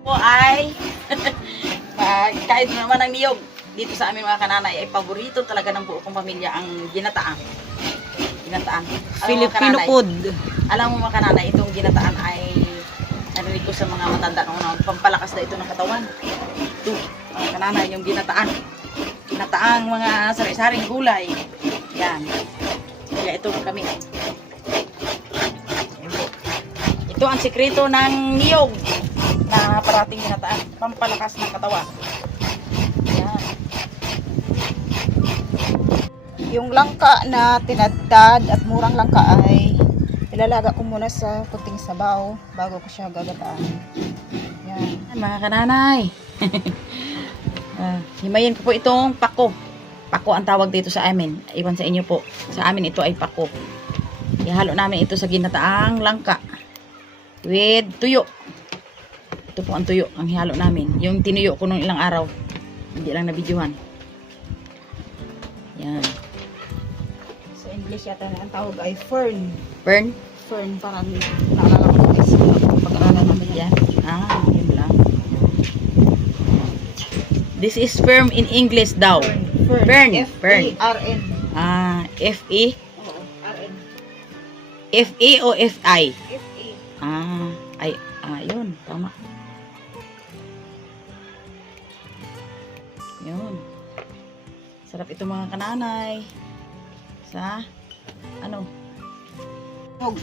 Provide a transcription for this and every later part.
po ay pag kahit naman ang niyog dito sa amin mga kananay ay paborito talaga ng buo kong pamilya ang ginataan. Ginataan. Alam Filipino kananay, food. Alam mo mga kananay, itong ginataan ay narinig ko sa mga matanda nung una, pampalakas na ito ng katawan. Ito, mga kananay, yung ginataan. Ginataang mga sari-saring gulay. Yan. Kaya ito kami. Ito ang sikreto ng niyog na parating ginataan. Pampalakas ng katawan. Yan. Yung langka na tinadtad at murang langka ay ilalaga ko muna sa puting sabaw bago ko siya gagataan. Yan. Mga kananay. Ah, himayin ko po itong pako. Pako ang tawag dito sa amin. Iwan sa inyo po. Sa amin ito ay pako. Ihalo namin ito sa ginataang langka. With tuyo. Ito po ang tuyo. Ang hihalo namin. Yung tinuyo ko nung ilang araw. Hindi lang nabidyohan. Yan. Sa English yata na ang tawag ay fern. Burn. Fern, parang naalala ko school pag-aaralan namin yan. Yan. Ah, yun lang. This is firm in English daw. Fern. Fern, fern. F-E-R-N. Ah, F-E. Oo, R-N. F-E o F-I? F-E. Yun. Sarap ito mga kananay. Sa, ano, Huwag.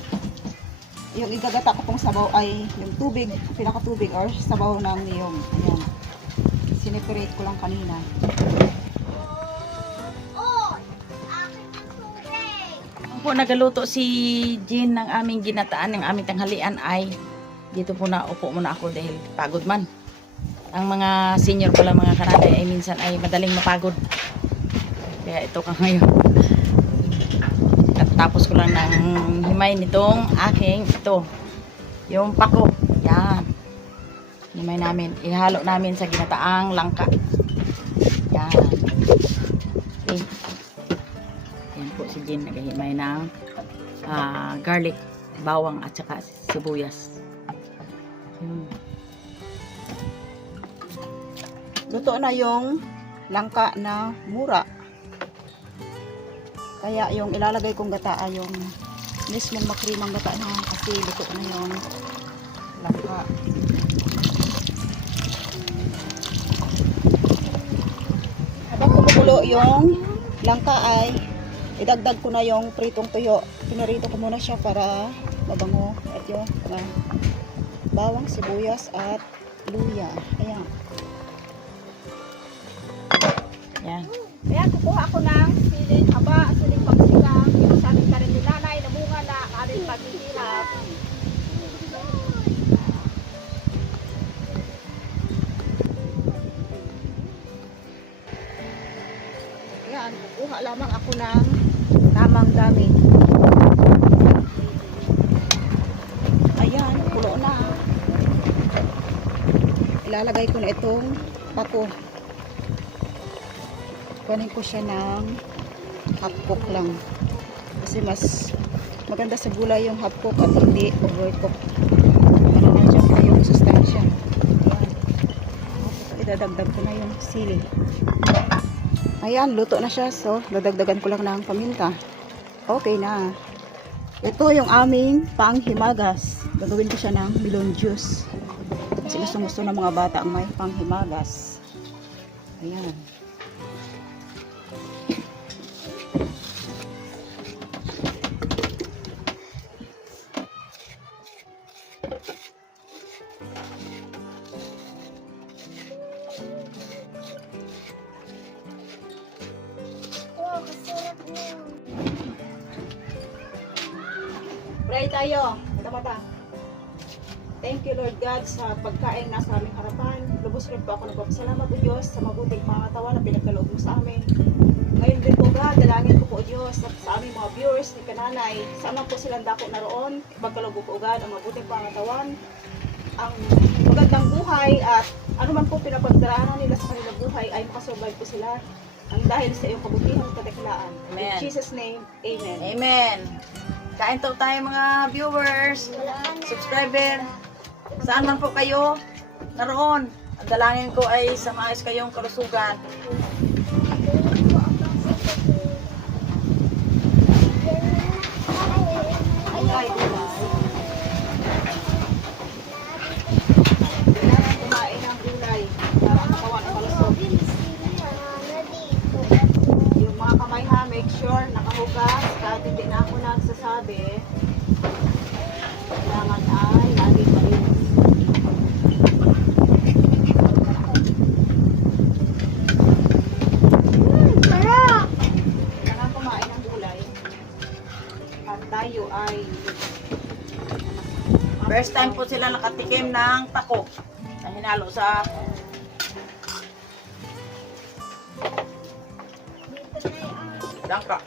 Yung igagata ko pong sabaw ay yung tubig, pinakatubig or sabaw ng niyong. Ayan. Sineperate ko lang kanina. Po nagaluto si Jean ng aming ginataan, ng aming tanghalian ay dito po na upo muna ako dahil pagod man. Ang mga senior pala mga kananay ay minsan ay madaling mapagod. Kaya ito ka ngayon. At tapos ko lang ng himay nitong aking ito. Yung pako. Yan. Himay namin. Ihalo namin sa ginataang langka. Yan. Okay. Yan po si Jean naghihimay ng ah, garlic, bawang at saka sibuyas. Luto na yung langka na mura. Kaya yung ilalagay kong gata ay yung mismong makrimang gata na kasi luto na yung langka. Habang kumukulo yung langka ay idagdag ko na yung pritong tuyo. Pinarito ko muna siya para mabango. At yung mga bawang, sibuyas at luya. Ayan. Yan. Kaya kukuha ako ng siling haba, siling pagsigang, yung sabi ka rin ni nanay, nabunga na, karin paghihirap. Ayan, kukuha lamang ako ng tamang dami. Ayan, kulo na. Ilalagay ko na itong pako. Kunin ko siya ng half cook lang. Kasi mas maganda sa gulay yung half cook at hindi overcook. Ano nandiyan pa yung sustansya. Idadagdag ko na yung sili. Ayan, luto na siya. So, dadagdagan ko lang ng paminta. Okay na. Ito yung aming panghimagas. Gagawin ko siya ng melon juice. Kasi gusto gusto ng mga bata ang may panghimagas. Ayan. Pray tayo. Mata-mata. Thank you Lord God sa pagkain na sa aming harapan. Lubos rin po ako nagpapasalamat o Diyos sa mabuting pangatawan na pinagkaloob mo sa amin. Ngayon din po God, dalangin ko po o Diyos sa, sa aming mga viewers ni Kananay. Sama po silang dako na roon. Pagkaloob po God ang mabuting pangatawan. Ang magandang buhay at ano man po pinapagdaraanan nila sa kanilang buhay ay makasurvive po sila. Ang dahil sa iyong kabutihang kataklaan. In Amen. Jesus name, Amen. Amen. Kain to tayo mga viewers, subscriber. Saan man po kayo, naroon. Ang dalangin ko ay sa maayos kayong kalusugan. Gulay, gulay. Kailangan kumain ng gulay para makawan ang malusog. Yung mga kamay ha, make sure nakahugas kahit hindi na ako nagsasabi. Kailangan ay laging malinis. Kailangan kumain ng gulay. At tayo ay First time po sila nakatikim ng tako na hinalo sa なんか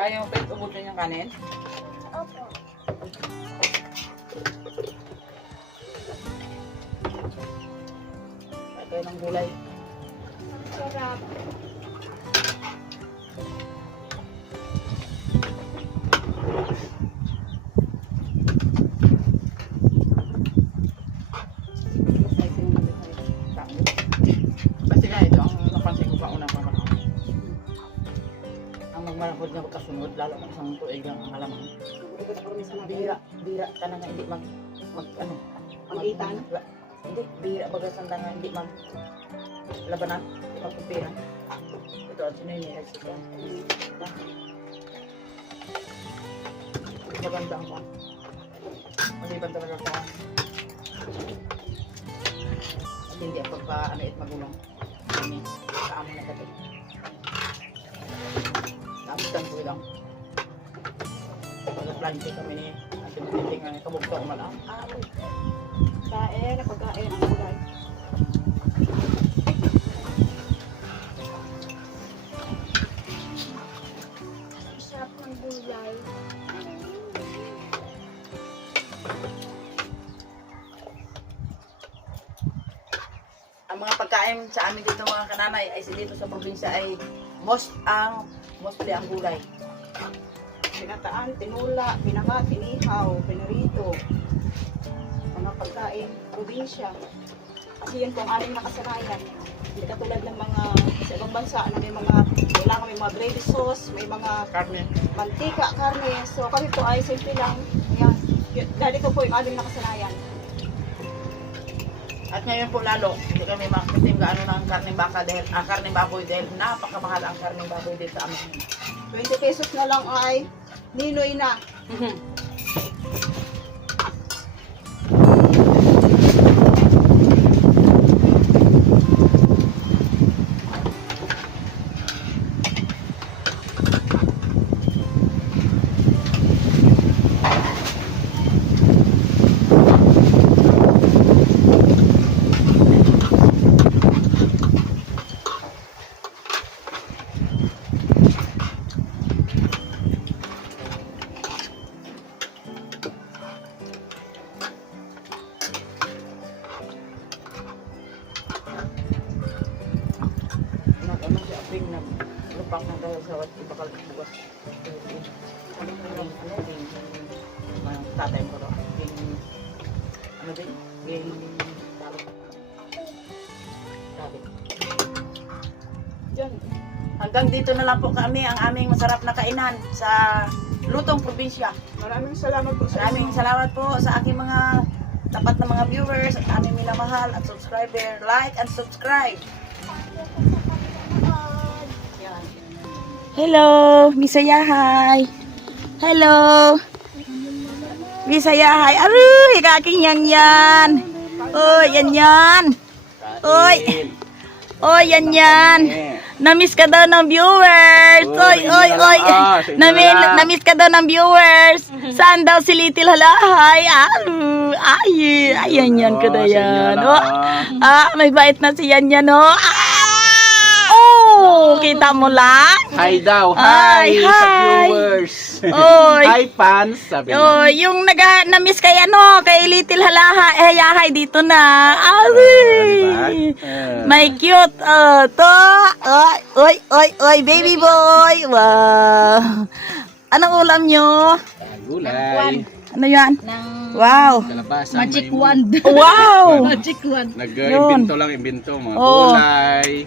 Kaya mo pa ubutin yung kanin? Opo. Kaya ng gulay. Sarap. Bira, bira ka na nga hindi mag, mag ano, Magitan? mag- hindi, bira baga sanda nga hindi mag labanan, hindi. Ito at sino yung nilagsikan. Maganda ang kwan. Maliban talaga ko. At hindi ang pagpa-ano it magulong. Ini, sa amin na gabi. Nabutan ko lang. Pag-planche kami ni Matiting ang kabugto ko uy. Kain, napagkain ang gulay. Sarap ng gulay. ang mga pagkain sa amin dito mga kananay ay dito sa probinsya ay most ang mostly ang gulay. Pinataan, tinula, pinaka, tinihaw, pinarito. Mga pagkain, probinsya. Kasi yun po ang aming nakasanayan. Hindi katulad ng mga sa ibang bansa na may mga, kailangan may mga gravy sauce, may mga Karne. mantika, karne. So kami po ay simple lang. Yan. Dahil ito po yung aming nakasanayan. At ngayon po lalo, hindi kami makitim gaano ng karneng baka dahil, ah, karneng baboy dahil napakamahal ang karneng baboy dito sa amin. 20 pesos na lang ay 你累呢？嗯哼。Lupak na dahil sa wat ibakal bukas. Ano ano ano ding ang tatay ko ro. Ding ano din? Sabi. dyan. Hanggang dito na lang po kami ang aming masarap na kainan sa Lutong Probinsya. Maraming salamat po sa Maraming salamat po sa aking mga tapat na mga viewers at aming minamahal at subscriber. Like and subscribe. Hello, Misayahay. Hello. Misayahay. Aroy, kaking yan yan. Oy, yan yan. Oy. Oy, yan yan. Namiss ka daw ng viewers. Oy, oy, oy. Ah, sa inyo Nami- na lang. namiss ka daw ng viewers. Saan daw si Little Halahay? Ah, ay, ayan yan ka na inyo yan. na Oh, ah, may bait na si yan yan, oh. Ah! Oh, kita mo lang. Hi daw. Ay, Hi, sa hi. viewers. Oy. Hi, fans. Sabi Oh, niya. yung naga na-miss kay ano, kay Little Halaha, eh yahay dito na. Ay. diba? Eh. May cute. Oh, to. Oy, oy, oy, oy, baby boy. Wow. Anong ulam nyo? Gulay. Ano yan? ng Oh, Wow. Kalabasa. magic wand. Wow. magic wand. Nag-imbento lang, imbento. Mga Oo. gulay.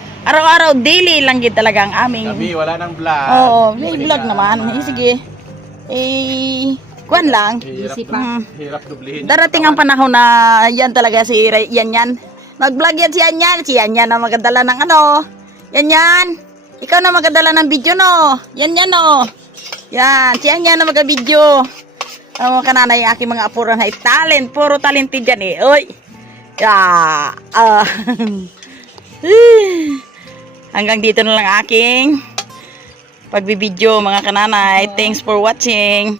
Araw-araw, daily lang gid talaga ang aming. Kami, wala nang vlog. Oo, may vlog na. naman. Eh, sige. Eh, kwan lang. Hirap, Mm. hirap dublihin. Darating ang panahon na yan talaga si Ray, yan yan. Mag-vlog yan si yan yan. Si yan yan na magadala ng ano. Yan yan. Ikaw na magadala ng video no. Yan yan no. Yan. Si yan yan na maga-video. Ang mga kananay aking mga apura na talent. Puro talented yan eh. Oy. Yeah. Ah. Hanggang dito na lang aking pagbibideo mga kananay. Thanks for watching.